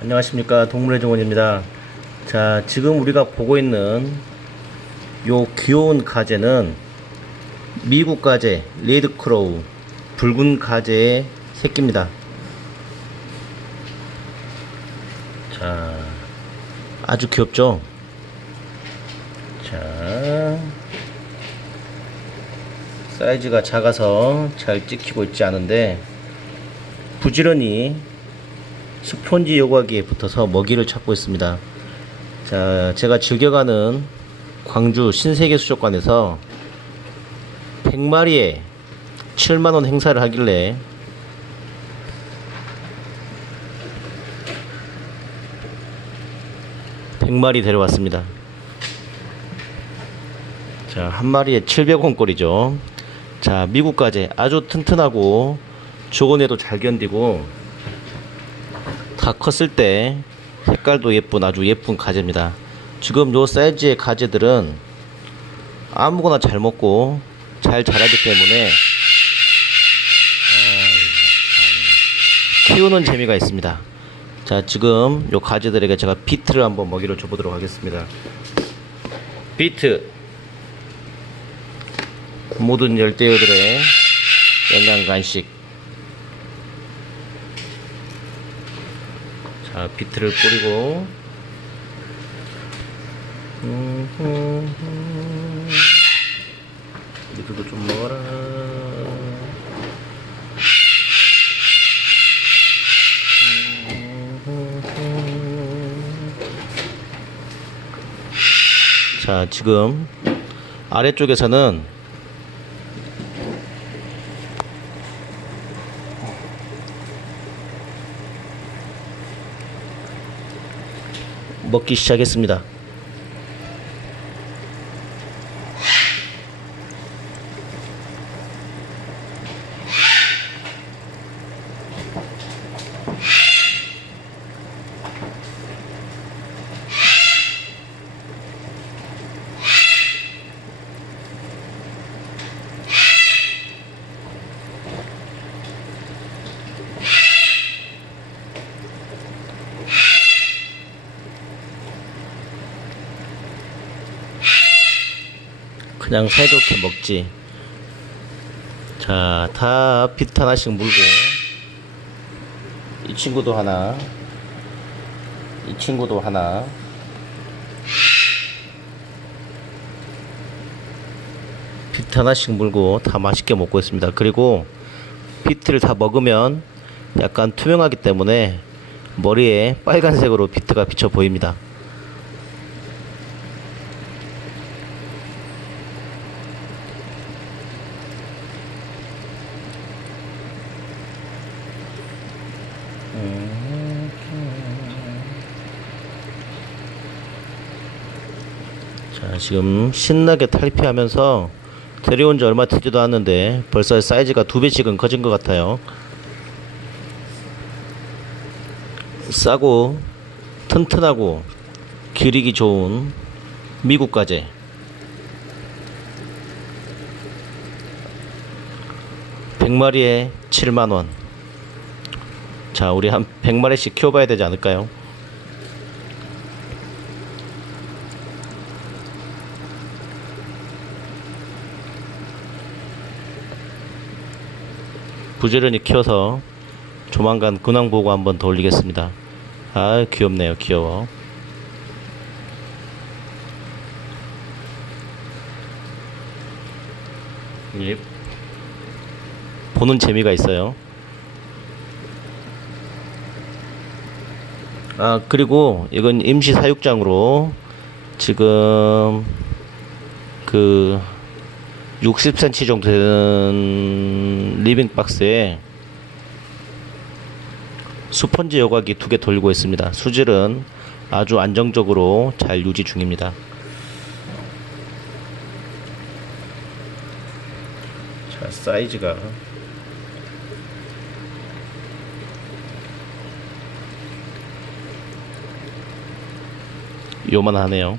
안녕하십니까. 동물의 정원입니다. 자 지금 우리가 보고 있는 요 귀여운 가재는 미국 가재 레드크로우 붉은 가재의 새끼입니다. 자 아주 귀엽죠? 자 사이즈가 작아서 잘 찍히고 있지 않은데 부지런히 스폰지 요과기에 붙어서 먹이를 찾고 있습니다. 자, 제가 즐겨가는 광주 신세계 수족관에서 100마리에 7만원 행사를 하길래 백 마리 데려왔습니다. 자, 한 마리에 700원 꼴이죠. 자, 미국 가재 아주 튼튼하고 조건에도 잘 견디고 다 컸을 때 색깔도 예쁜 아주 예쁜 가재입니다. 지금 요 사이즈의 가재들은 아무거나 잘 먹고 잘 자라기 때문에 참. 키우는 재미가 있습니다. 자, 지금 요 가재들에게 제가 비트를 한번 먹이를 줘보도록 하겠습니다. 비트 모든 열대어들의 영양 간식 자 비트를 뿌리고. 비트도 좀 먹어라. 자 지금 아래쪽에서는 먹기 시작했습니다. 그냥 사이좋게 먹지. 자, 다 비트 하나씩 물고. 이 친구도 하나. 이 친구도 하나. 비트 하나씩 물고 다 맛있게 먹고 있습니다. 그리고 비트를 다 먹으면 약간 투명하기 때문에 머리에 빨간색으로 비트가 비쳐 보입니다. 자, 지금 신나게 탈피하면서 데려온 지 얼마 되지도 않는데 벌써 사이즈가 두 배씩은 커진 것 같아요. 싸고 튼튼하고 기르기 좋은 미국 가재. 백마리에 7만 원. 자, 우리 한 100마리씩 키워봐야 되지 않을까요? 부지런히 키워서 조만간 근황 보고 한번 더 올리겠습니다. 아, 귀엽네요. 귀여워. 예. 보는 재미가 있어요. 아, 그리고 이건 임시 사육장으로 지금 그 60cm 정도 되는 리빙 박스에 스펀지 여과기 두 개 돌리고 있습니다. 수질은 아주 안정적으로 잘 유지 중입니다. 자, 사이즈가 요만하네요.